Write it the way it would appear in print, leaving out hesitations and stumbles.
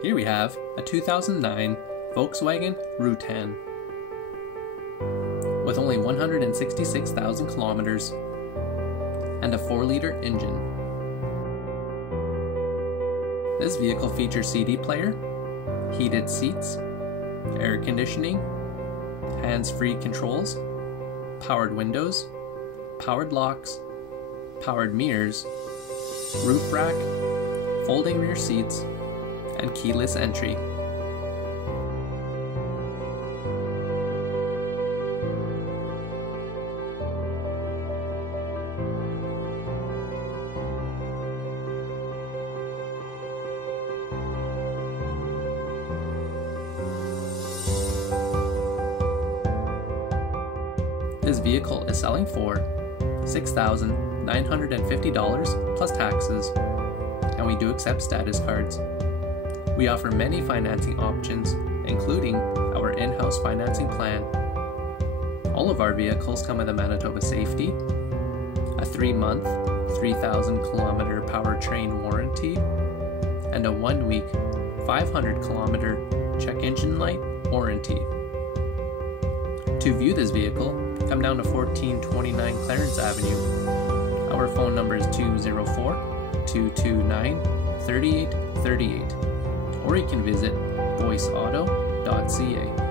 Here we have a 2009 Volkswagen Routan with only 166,000 kilometers and a 4-liter engine. This vehicle features CD player, heated seats, air conditioning, hands-free controls, powered windows, powered locks, powered mirrors, roof rack, folding rear seats, and keyless entry. This vehicle is selling for $6,950 plus taxes, and we do accept status cards. We offer many financing options, including our in-house financing plan. All of our vehicles come with a Manitoba Safety, a 3-month, 3,000-kilometer powertrain warranty, and a 1-week, 500-kilometer check engine light warranty. To view this vehicle, come down to 1429 Clarence Avenue. Our phone number is 204-229-3838, or you can visit voiceauto.ca.